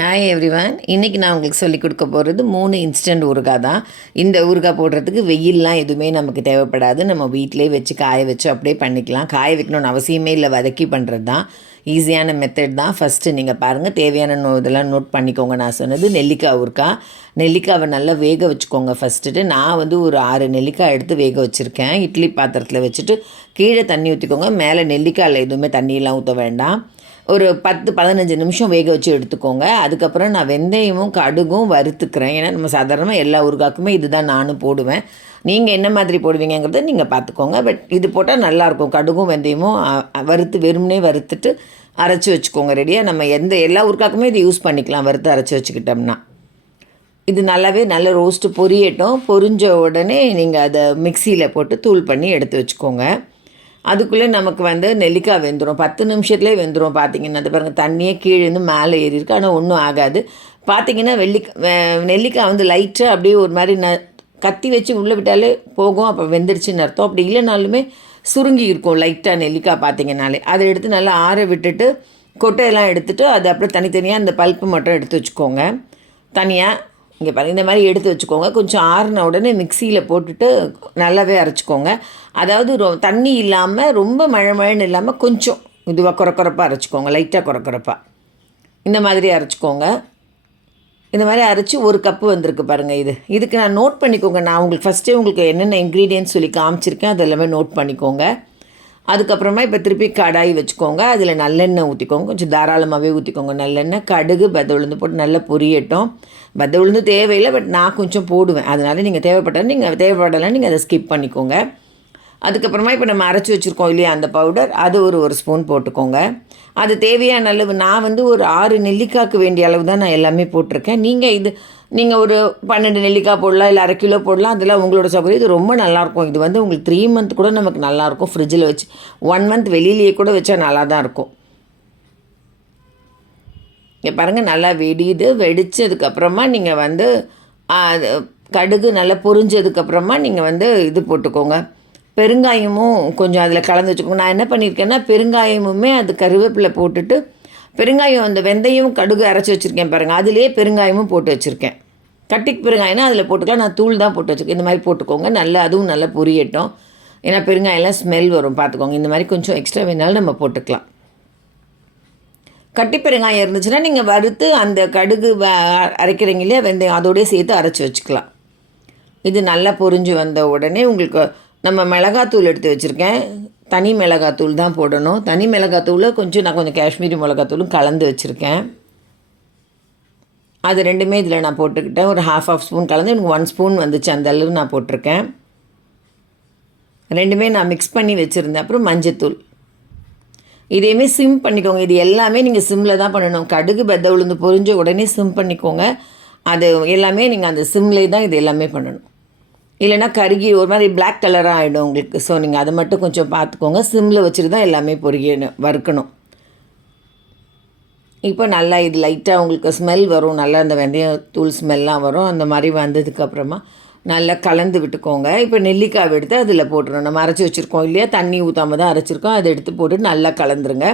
Hi everyone. இன்றைக்கி நான் உங்களுக்கு சொல்லிக் கொடுக்க போகிறது 3 இன்ஸ்டன்ட் ஊறுகாய் தான். இந்த ஊறுகாய் போடுறதுக்கு வெயில்லாம் எதுவுமே நமக்கு தேவைப்படாது. நம்ம வீட்டிலே வச்சு காய வச்சு அப்படியே பண்ணிக்கலாம். காய வைக்கணும்னு அவசியமே இல்லை, வதக்கி பண்ணுறது தான். ஈஸியான மெத்தட் தான். ஃபஸ்ட்டு நீங்கள் பாருங்கள், தேவையான இதெல்லாம் நோட் பண்ணிக்கோங்க. நான் சொன்னது நெல்லிக்காய் ஊறுகாய். நெல்லிக்காவை நல்லா வேக வச்சுக்கோங்க ஃபஸ்ட்டுட்டு. நான் ஒரு 6 நெல்லிக்காய் எடுத்து வேக வச்சுருக்கேன். இட்லி பாத்திரத்தில் வச்சுட்டு கீழே தண்ணி ஊற்றிக்கோங்க. மேலே நெல்லிக்காயில் எதுவுமே தண்ணியெல்லாம் ஊற்ற வேண்டாம். ஒரு 10-15 நிமிஷம் வேக வச்சு எடுத்துக்கோங்க. அதுக்கப்புறம் நான் வெந்தயமும் கடுகும் வறுத்துக்கிறேன். ஏன்னா நம்ம சாதாரணமாக எல்லா ஊறுகாய்க்குமே இது தான் நானும் போடுவேன். நீங்கள் என்ன மாதிரி போடுவீங்கிறத நீங்கள் பார்த்துக்கோங்க. பட் இது போட்டால் நல்லாயிருக்கும். கடுகும் வெந்தயமும் வறுத்து வெறுமனே வறுத்துட்டு அரைச்சி வச்சுக்கோங்க ரெடியாக. நம்ம எல்லா ஊறுகாய்க்குமே இது யூஸ் பண்ணிக்கலாம், வறுத்து அரைச்சி வச்சுக்கிட்டோம்னா. இது நல்ல ரோஸ்ட்டு பொரியட்டும். பொரிஞ்ச உடனே நீங்கள் அதை மிக்சியில் போட்டு தூள் பண்ணி எடுத்து வச்சுக்கோங்க. அதுக்குள்ளே நமக்கு நெல்லிக்காய் வெந்துடும். 10 நிமிஷத்துலேயே வெந்துடும். பார்த்திங்கன்னா அது பாருங்கள், தண்ணியே கீழேருந்து மேலே ஏறியிருக்கு. ஆனால் ஒன்றும் ஆகாது. பார்த்திங்கன்னா நெல்லிக்காய் லைட்டாக அப்படியே ஒரு மாதிரி கத்தி வச்சு உள்ளே விட்டாலே போகும். அப்போ வெந்துடுச்சுன்னு அர்த்தம். அப்படி இல்லைனாலுமே சுருங்கி இருக்கும் லைட்டாக நெல்லிக்காய் பார்த்திங்கனாலே. அதை எடுத்து நல்லா ஆற விட்டுட்டு கொட்டையெல்லாம் எடுத்துகிட்டு அது அப்புறம் தனித்தனியாக அந்த பல்ப்பு மட்டும் எடுத்து வச்சுக்கோங்க தனியாக. இங்கே பாருங்கள், இந்த மாதிரி எடுத்து வச்சுக்கோங்க. கொஞ்சம் ஆறின உடனே மிக்சியில் போட்டுட்டு நல்லாவே அரைச்சிக்கோங்க. அதாவது தண்ணி இல்லாமல் ரொம்ப மழைன்னு இல்லாமல் கொஞ்சம் இதுவாக குறப்பாக அரைச்சிக்கோங்க. லைட்டாக குறப்பாக இந்த மாதிரி அரைச்சிக்கோங்க. இந்த மாதிரி அரைச்சி 1 கப்பு வந்திருக்கு பாருங்கள். இதுக்கு நான் நோட் பண்ணிக்கோங்க. நான் உங்களுக்கு என்னென்ன இன்க்ரீடியன்ட்ஸ் சொல்லி காமிச்சிருக்கேன், அது எல்லாமே நோட் பண்ணிக்கோங்க. அதுக்கப்புறமா இப்போ திருப்பி கடாய் வச்சுக்கோங்க. அதில் நல்லெண்ணெய் ஊற்றிக்கோங்க. கொஞ்சம் தாராளமாகவே ஊற்றிக்கோங்க நல்லெண்ணெய். கடுகு பத உளுந்து போட்டு நல்லா பொரியட்டும். பத உளுந்து தேவையில்லை, பட் நான் கொஞ்சம் போடுவேன். அதனால் நீங்கள் தேவைப்படலை நீங்கள் அதை ஸ்கிப் பண்ணிக்கோங்க. அதுக்கப்புறமா இப்போ நம்ம அரைச்சி வச்சுருக்கோம் இல்லையா அந்த பவுடர், அது ஒரு ஸ்பூன் போட்டுக்கோங்க. அது தேவையான அளவு. நான் ஒரு 6 நெல்லிக்காய்க்கு வேண்டிய அளவு தான் நான் எல்லாமே போட்டிருக்கேன். நீங்கள் ஒரு 12 நெல்லிக்காய் போடலாம், இல்லை 1/2 கிலோ போடலாம். அதெல்லாம் உங்களோட சௌகரியம். இது ரொம்ப நல்லாயிருக்கும். இது உங்களுக்கு 3 மந்த் கூட நமக்கு நல்லாயிருக்கும். ஃப்ரிட்ஜில் வச்சு 1 மந்த் வெளியிலேயே கூட வச்சா நல்லா தான் இருக்கும். இங்கே பாருங்கள், நல்லா வெடித்ததுக்கப்புறமா நீங்கள் கடுகு நல்லா பொரிஞ்சதுக்கப்புறமா நீங்கள் இது போட்டுக்கோங்க. பெருங்காயமும் கொஞ்சம் அதில் கலந்து வச்சுக்கோங்க. நான் என்ன பண்ணியிருக்கேன்னா, பெருங்காயமுமே அது கருவேப்பிலை போட்டுட்டு பெருங்காயம் அந்த வெந்தயம் கடுகு அரைச்சி வச்சுருக்கேன் பாருங்கள், அதுலேயே பெருங்காயமும் போட்டு வச்சுருக்கேன். கட்டிக்கு பெருங்காயம்னா அதில் போட்டுக்கலாம். நான் தூள் தான் போட்டு வச்சுருக்கேன். இந்த மாதிரி போட்டுக்கோங்க. அதுவும் நல்லா பொரியட்டும். ஏன்னா பெருங்காயம்லாம் ஸ்மெல் வரும், பார்த்துக்கோங்க. இந்த மாதிரி கொஞ்சம் எக்ஸ்ட்ரா வேணாலும் நம்ம போட்டுக்கலாம். கட்டி பெருங்காயம் இருந்துச்சுன்னா நீங்கள் வறுத்து அந்த கடுகு அரைக்கிறீங்க இல்லையா, வெந்தயம் அதோடய சேர்த்து அரைச்சி வச்சுக்கலாம். இது நல்லா பொரிஞ்சு வந்த உடனே உங்களுக்கு நம்ம மிளகாத்தூள் எடுத்து வச்சுருக்கேன். தனி மிளகாத்தூள் தான் போடணும். தனி மிளகாத்தூளை நான் கொஞ்சம் காஷ்மீரி மிளகாத்தூளும் கலந்து வச்சுருக்கேன். அது ரெண்டுமே இதில் நான் போட்டுக்கிட்டேன். ஒரு ½ ஸ்பூன் கலந்து எனக்கு 1 ஸ்பூன் வந்துச்சு. அந்த அளவு நான் போட்டிருக்கேன். ரெண்டுமே நான் மிக்ஸ் பண்ணி வச்சுருந்தேன். அப்புறம் மஞ்சத்தூள். இதையுமே சிம் பண்ணிக்கோங்க. இது எல்லாமே நீங்கள் சிம்மில் தான் பண்ணணும். கடுகு பத்த உளுந்து பொரிஞ்ச உடனே சிம் பண்ணிக்கோங்க. அது எல்லாமே நீங்கள் அந்த சிம்லேயே தான் இது எல்லாமே பண்ணணும். இல்லைனா கருகி ஒரு மாதிரி பிளாக் கலராக ஆகிடும் உங்களுக்கு. ஸோ நீங்கள் அதை மட்டும் கொஞ்சம் பார்த்துக்கோங்க. சிம்மில் வச்சுட்டு தான் எல்லாமே வறுக்கணும். இப்போ நல்லா இது லைட்டாக உங்களுக்கு ஸ்மெல் வரும். நல்லா அந்த வெந்தயத்தூள் ஸ்மெல்லாம் வரும். அந்த மாதிரி வந்ததுக்கப்புறமா நல்லா கலந்து விட்டுக்கோங்க. இப்போ நெல்லிக்காய் எடுத்து அதில் போட்டுருணும். நம்ம அரைச்சி வச்சுருக்கோம் இல்லையா, தண்ணி ஊற்றாமல் தான் அரைச்சிருக்கோம். அதை எடுத்து போட்டு நல்லா கலந்துருங்க.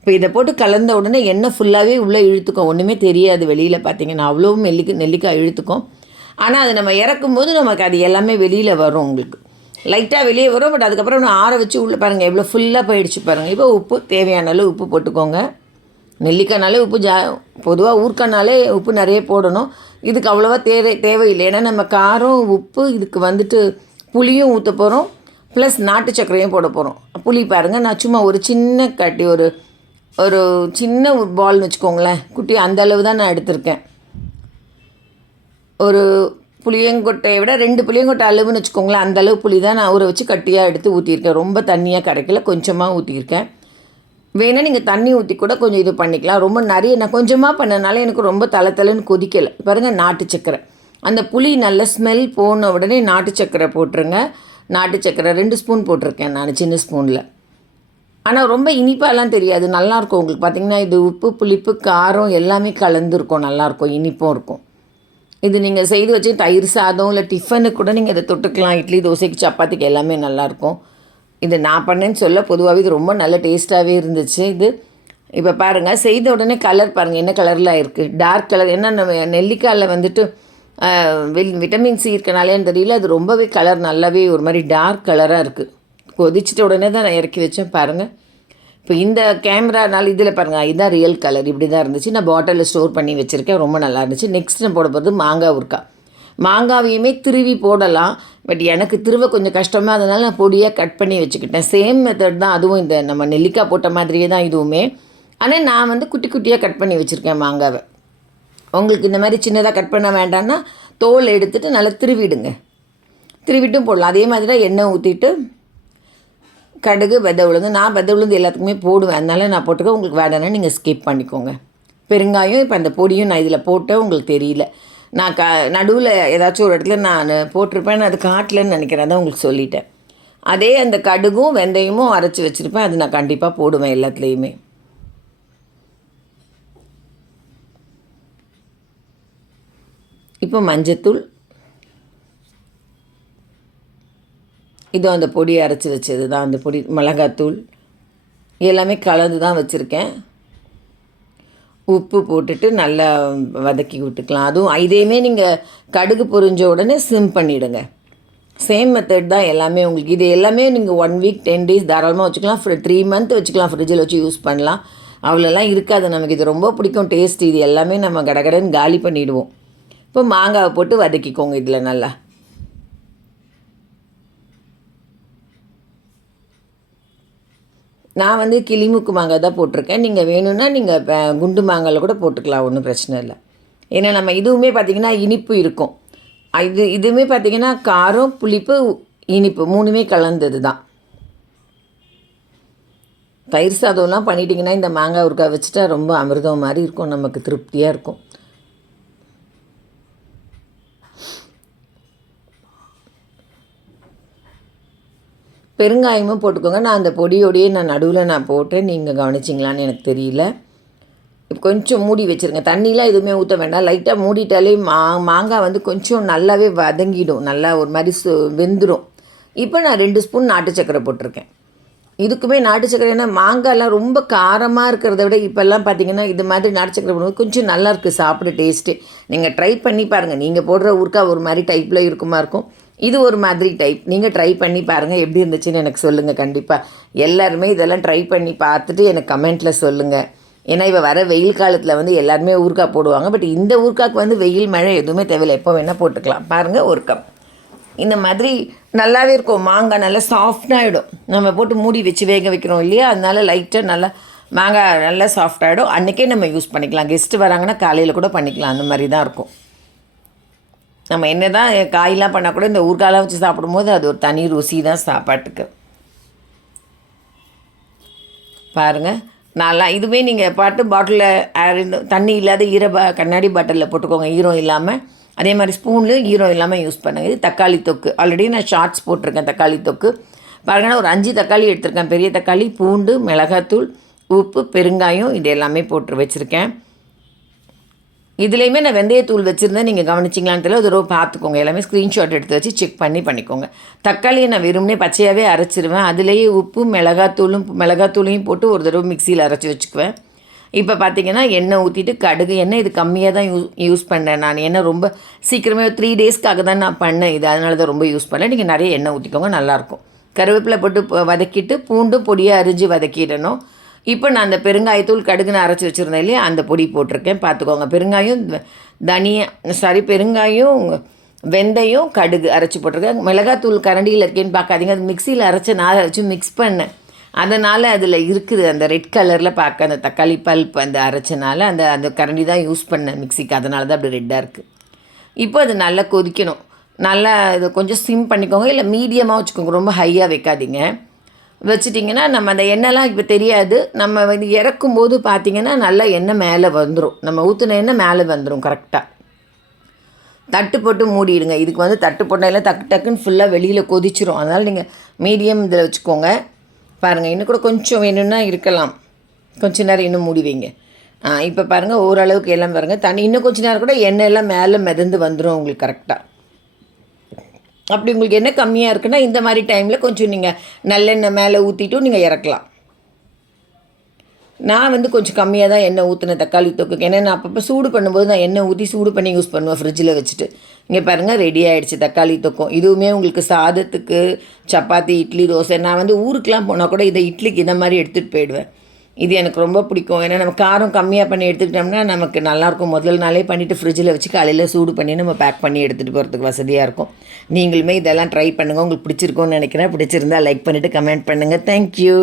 இப்போ இதை போட்டு கலந்த உடனே எண்ணெய் ஃபுல்லாகவே உள்ளே இழுத்துக்கும். ஒன்றுமே தெரியாது வெளியில் பார்த்தீங்கன்னா. அவ்வளோ நெல்லிக்காய் இழுத்துக்கும். ஆனால் அது நம்ம இறக்கும்போது நமக்கு அது எல்லாமே வெளியில் வரும். உங்களுக்கு லைட்டாக வெளியே வரும். பட் அதுக்கப்புறம் நான் ஆற வச்சு உள்ளே பாருங்கள் எவ்வளோ ஃபுல்லாக போயிடுச்சு பாருங்கள். இப்போ உப்பு தேவையான அளவு உப்பு போட்டுக்கோங்க. நெல்லிக்காய்னாலே உப்பு பொதுவாக ஊறுக்காய்னாலே உப்பு நிறைய போடணும். இதுக்கு அவ்வளோவா தேவையில்லை. ஏன்னா நம்ம காரம் உப்பு இதுக்கு புளியும் ஊற்ற போகிறோம், ப்ளஸ் நாட்டு சர்க்கரையும் போட போகிறோம். புளி பாருங்கள், நான் சும்மா ஒரு சின்ன கட்டி ஒரு சின்ன பால்னு வச்சுக்கோங்களேன், குட்டி அந்த அளவு தான் நான் எடுத்திருக்கேன். ஒரு புளியங்கொட்டையை விட 2 புளியங்கொட்டை அளவுன்னு வச்சுக்கோங்களேன். அந்தளவு புளி தான் நான் ஊற வச்சு கட்டியாக எடுத்து ஊற்றியிருக்கேன். ரொம்ப தண்ணியாக கரைக்கல, கொஞ்சமாக ஊற்றியிருக்கேன். வேணால் நீங்கள் தண்ணி ஊற்றி கூட கொஞ்சம் இது பண்ணிக்கலாம். ரொம்ப நிறைய நான் கொஞ்சமாக பண்ணனால எனக்கு ரொம்ப தலைன்னு கொதிக்கலை. பாருங்கள், நாட்டு சக்கரை, அந்த புளி நல்ல ஸ்மெல் போன உடனே நாட்டு சக்கரை போட்டுருங்க. நாட்டு சக்கரை 2 ஸ்பூன் போட்டிருக்கேன் நான், சின்ன ஸ்பூனில். ஆனால் ரொம்ப இனிப்பாலாம் தெரியாது, நல்லாயிருக்கும். உங்களுக்கு பார்த்திங்கன்னா இது உப்பு புளிப்பு காரம் எல்லாமே கலந்துருக்கும். நல்லாயிருக்கும், இனிப்பும் இருக்கும். இது நீங்கள் செய்து வச்சு தயிர் சாதம் இல்லை டிஃபனுக்கு கூட நீங்கள் இதை தொட்டுக்கலாம். இட்லி தோசைக்கு சப்பாத்திக்கு எல்லாமே நல்லாயிருக்கும். இது நான் பண்ணேன்னு சொல்ல, பொதுவாகவே இது ரொம்ப நல்ல டேஸ்ட்டாகவே இருந்துச்சு. இது இப்போ பாருங்கள், செய்த உடனே கலர் பாருங்கள் என்ன கலரில் இருக்குது, டார்க் கலர். ஏன்னா நம்ம நெல்லிக்காயில் வந்துட்டு விட்டமின் சி இருக்கனாலேன்னு தெரியல, அது ரொம்பவே கலர் நல்லாவே ஒரு மாதிரி டார்க் கலராக இருக்குது. கொதிச்சிட்ட உடனே தான் நான் இறக்கி வச்சேன் பாருங்கள். இப்போ இந்த கேமரானால இதில் பாருங்கள், இதுதான் ரியல் கலர். இப்படி தான் இருந்துச்சு. நான் பாட்டிலில் ஸ்டோர் பண்ணி வச்சுருக்கேன். ரொம்ப நல்லா இருந்துச்சு. நெக்ஸ்ட் நான் போட போகிறது மாங்காய் ஊறுகாய். மாங்காவையுமே திருவி போடலாம், பட் எனக்கு திருவ கொஞ்சம் கஷ்டமாக, அதனால் நான் பொடியாக கட் பண்ணி வச்சுக்கிட்டேன். சேம் மெத்தட் தான் அதுவும். இந்த நம்ம நெல்லிக்காய் போட்ட மாதிரியே தான் இதுவுமே. ஆனால் நான் வந்து குட்டி குட்டியாக கட் பண்ணி வச்சுருக்கேன் மாங்காவை. உங்களுக்கு இந்த மாதிரி சின்னதாக கட் பண்ண வேண்டாம்னா தோல் எடுத்துகிட்டு நல்லா திருவிடுங்க. திருவிட்டும் போடலாம். அதே மாதிரி தான் எண்ணெய் ஊற்றிட்டு கடுகு, வெதை உளுந்து. நான் வெதை உளுந்து எல்லாத்துக்குமே போடுவேன், அதனால் நான் போட்டுக்க. உங்களுக்கு வேண்டாம்னா நீங்கள் ஸ்கிப் பண்ணிக்கோங்க. பெருங்காயம் இப்போ அந்த பொடியும் நான் இதில் போட்டேன், உங்களுக்கு தெரியல. நான் நடுவில் ஏதாச்சும் ஒரு இடத்துல நான் போட்டிருப்பேன், அது காட்டலன்னு நினைக்கிறேன், தான் உங்களுக்கு சொல்லிட்டேன். அதே அந்த கடுகும் வெந்தயமும் அரைச்சி வச்சுருப்பேன், அது நான் கண்டிப்பாக போடுவேன் எல்லாத்துலேயுமே. இப்போ மஞ்சத்தூள், இதுவும் அந்த பொடி அரைச்சி வச்சது தான். அந்த பொடி, மிளகாத்தூள் எல்லாமே கலந்து தான் வச்சுருக்கேன். உப்பு போட்டுட்டு நல்லா வதக்கி விட்டுக்கலாம். அதுவும் இதையுமே நீங்கள் கடுகு பொரிஞ்ச உடனே சிம் பண்ணிவிடுங்க. சேம் மெத்தட் தான் எல்லாமே உங்களுக்கு. இது எல்லாமே நீங்கள் 1 வீக் 10 டேஸ் தாராளமாக வச்சுக்கலாம். 3 மந்த் வச்சுக்கலாம், ஃப்ரிட்ஜில் வச்சு யூஸ் பண்ணலாம். அவ்வளோலாம் இருக்காது. நமக்கு இது ரொம்ப பிடிக்கும் டேஸ்ட். இது எல்லாமே நம்ம கடகடன்னு காலி பண்ணிவிடுவோம். இப்போ மாங்காவை போட்டு வதக்கிக்கோங்க இதில் நல்லா. நான் வந்து கிளிமுக்கு மாங்காய் தான் போட்டிருக்கேன். நீங்கள் வேணும்னா நீங்கள் குண்டு மாங்காயில் கூட போட்டுக்கலாம், ஒன்றும் பிரச்சனை இல்லை. ஏன்னா நம்ம இதுவுமே பார்த்திங்கன்னா இனிப்பு இருக்கும். இதுவுமே பார்த்திங்கன்னா காரம், புளிப்பு, இனிப்பு 3மே கலந்தது தான். தயிர் சாதம்லாம் பண்ணிட்டிங்கன்னா இந்த மாங்காய் ஊறுகாய் வச்சுட்டா ரொம்ப அமிர்தம் மாதிரி இருக்கும், நமக்கு திருப்தியாக இருக்கும். பெருங்காயமும் போட்டுக்கோங்க. நான் அந்த பொடியோடையே நான் நடுவில் நான் போட்டேன், நீங்கள் கவனிச்சிங்களான்னு எனக்கு தெரியல. கொஞ்சம் மூடி வச்சுருங்க. தண்ணிலாம் எதுவுமே ஊற்ற வேண்டாம். லைட்டாக மூடிட்டாலே மாங்காய் வந்து கொஞ்சம் நல்லாவே வதங்கிடும், நல்லா ஒரு மாதிரி வெந்துடும். இப்போ நான் 2 ஸ்பூன் நாட்டு சக்கரை போட்டிருக்கேன். இதுக்குமே நாட்டு சக்கரை, ஏன்னா மாங்காய்லாம் ரொம்ப காரமாக இருக்கிறத விட இப்போல்லாம் பார்த்திங்கன்னா இது மாதிரி நாட்டு சக்கரை போடும்போது கொஞ்சம் நல்லாயிருக்கு சாப்பிட டேஸ்ட்டு. நீங்கள் ட்ரை பண்ணி பாருங்கள். நீங்கள் போடுற ஊறுகாய் ஒரு மாதிரி டைப்பில் இருக்கும். இது ஒரு மாதிரி டைப். நீங்கள் ட்ரை பண்ணி பாருங்கள், எப்படி இருந்துச்சுன்னு எனக்கு சொல்லுங்கள். கண்டிப்பாக எல்லாருமே இதெல்லாம் ட்ரை பண்ணி பார்த்துட்டு எனக்கு கமெண்ட்டில் சொல்லுங்கள். ஏன்னா இப்போ வர வெயில் காலத்தில் வந்து எல்லாருமே ஊறுகாய் போடுவாங்க. பட் இந்த ஊறுகாய்க்கு வந்து வெயில் மழை எதுவுமே தேவையில்லை, எப்போ வேணால் போட்டுக்கலாம். பாருங்கள், 1 கப் இந்த மாதிரி நல்லாவே இருக்கும். மாங்காய் நல்லா சாஃப்டாகிடும். நம்ம போட்டு மூடி வச்சு வேக வைக்கிறோம் இல்லையா, அதனால லைட்டாக நல்லா மாங்காய் நல்லா சாஃப்டாகிடும். அன்றைக்கே நம்ம யூஸ் பண்ணிக்கலாம். கெஸ்ட்டு வராங்கன்னா காலையில் கூட பண்ணிக்கலாம். அந்த மாதிரி தான் இருக்கும். நம்ம என்ன தான் காயெலாம் பண்ணால் கூட இந்த ஊறுகாயெலாம் வச்சு சாப்பிடும்போது அது ஒரு தனி ருசி தான் சாப்பாட்டுக்கு. பாருங்கள், நல்லா இதுவே நீங்கள் பாட்டிலில் தண்ணி இல்லாத கண்ணாடி பாட்டிலில் போட்டுக்கோங்க, ஈரம் இல்லாமல். அதே மாதிரி ஸ்பூன்லேயும் ஈரம் இல்லாமல் யூஸ் பண்ணுங்கள். இது தக்காளி தொக்கு. ஆல்ரெடி நான் ஷார்ட்ஸ் போட்டிருக்கேன் தக்காளி தொக்கு. பாருங்கன்னா ஒரு 5 தக்காளி எடுத்திருக்கேன், பெரிய தக்காளி. பூண்டு, மிளகாத்தூள், உப்பு, பெருங்காயம் இது எல்லாமே போட்டு வச்சுருக்கேன். இதுலேயுமே நான் வெந்தயத்தூள் வச்சுருந்தேன், நீங்கள் கவனிச்சிங்களான்னு தெரியல. ஒரு தடவை பார்த்துக்கோங்க. எல்லாமே ஸ்க்ரீன்ஷாட் எடுத்து வச்சு செக் பண்ணிக்கோங்க. தக்காளியை நான் வெறுமனே பச்சையாகவே அரைச்சிடுவேன். அதுலேயே உப்பு, மிளகாத்தூளையும் போட்டு ஒரு தடவை மிக்சியில் அரைச்சி வச்சுக்குவேன். இப்போ பார்த்திங்கன்னா எண்ணெய் ஊற்றிட்டு கடுகு. எண்ணெய் இது கம்மியாக தான் யூஸ் பண்ணேன் நான். எண்ணெய் ரொம்ப சீக்கிரமே 3 டேஸ்க்காக தான் நான் பண்ணேன் இது, அதனால தான் ரொம்ப யூஸ் பண்ணேன். நீங்கள் நிறைய எண்ணெய் ஊற்றிக்கோங்க, நல்லாயிருக்கும். கருவேப்பிலை போட்டு வதக்கிட்டு பூண்டு பொடியாக அரிஞ்சு வதக்கிடணும். இப்போ நான் அந்த பெருங்காயத்தூள் கடுகுன்னு அரைச்சி வச்சுருந்தேன் இல்லையா, அந்த பொடி போட்டிருக்கேன். பார்த்துக்கோங்க. பெருங்காயம், வெந்தயம், கடுகு அரைச்சி போட்டிருக்கேன். மிளகாத்தூள் கரண்டியில் இருக்கேன்னு பார்க்காதீங்க, அது மிக்சியில் அரைச்சி நான் வச்சு மிக்ஸ் பண்ணேன். அதனால் அதில் இருக்குது அந்த ரெட் கலரில் பார்க்க, அந்த தக்காளி பல்ப் அந்த அரைச்சனால அந்த கரண்டி தான் யூஸ் பண்ணேன் மிக்சிக்கு, அதனால தான் அப்படி ரெட்டாக இருக்குது. இப்போ அது நல்லா கொதிக்கணும். நல்லா இது கொஞ்சம் சிம் பண்ணிக்கோங்க, இல்லை மீடியமாக வச்சுக்கோங்க, ரொம்ப ஹையாக வைக்காதீங்க. வச்சிட்டிங்கன்னா நம்ம அந்த எண்ணெய்லாம் இப்போ தெரியாது. நம்ம வந்து இறக்கும்போது பார்த்திங்கன்னா நல்லா எண்ணெய் மேலே வந்துடும். நம்ம ஊற்றின எண்ணெய் மேலே வந்துடும் கரெக்டாக. தட்டு போட்டு மூடிடுங்க. இதுக்கு வந்து தட்டு போட்டாலும் டக்குன்னு ஃபுல்லாக வெளியில் கொதிச்சிரும். அதனால் நீங்கள் மீடியம் இதில் வச்சுக்கோங்க. பாருங்கள், இன்னும் கூட கொஞ்சம் வேணும்னா இருக்கலாம், கொஞ்சம் நேரம் இன்னும் மூடி வைங்க. இப்போ பாருங்கள், ஓரளவுக்கு எல்லாம் பாருங்கள் தண்ணி. இன்னும் கொஞ்சம் நேரம் கூட எண்ணெய் எல்லாம் மேலே மிதந்து வந்துடும் உங்களுக்கு கரெக்டாக. அப்படி உங்களுக்கு எண்ணெய் கம்மியாக இருக்குன்னா இந்த மாதிரி டைமில் கொஞ்சம் நீங்கள் நல்லெண்ணெய் மேலே ஊற்றிட்டும் நீங்கள் இறக்கலாம். நான் வந்து கொஞ்சம் கம்மியாக தான் எண்ணெய் ஊற்றினேன் தக்காளி தொக்குக்கு. ஏன்னா நான் அப்பப்போ சூடு பண்ணும்போது நான் எண்ணெய் ஊற்றி சூடு பண்ணி யூஸ் பண்ணுவேன் ஃப்ரிட்ஜில் வச்சுட்டு. இங்கே பாருங்கள் ரெடி ஆகிடுச்சு தக்காளி தொக்கும். இதுவுமே உங்களுக்கு சாதத்துக்கு, சப்பாத்தி, இட்லி, தோசை. நான் வந்து ஊருக்கெலாம் போனால் கூட இதை இட்லிக்கு இந்த மாதிரி எடுத்துகிட்டு போயிடுவேன். இது எனக்கு ரொம்ப பிடிக்கும். ஏன்னா நம்ம காரம் கம்மியாக பண்ணி எடுத்துக்கிட்டோம்னா நமக்கு நல்லாயிருக்கும். முதல் நாளே பண்ணிவிட்டு ஃப்ரிட்ஜில் வச்சு காலையில் சூடு பண்ணி நம்ம பேக் பண்ணி எடுத்துகிட்டு போகிறதுக்கு வசதியாக இருக்கும். நீங்களுமே இதெல்லாம் ட்ரை பண்ணுங்கள். உங்களுக்கு பிடிச்சிருக்கோன்னு நினைக்கிறேன். பிடிச்சிருந்தா லைக் பண்ணிவிட்டு கமெண்ட் பண்ணுங்கள். தேங்க்யூ.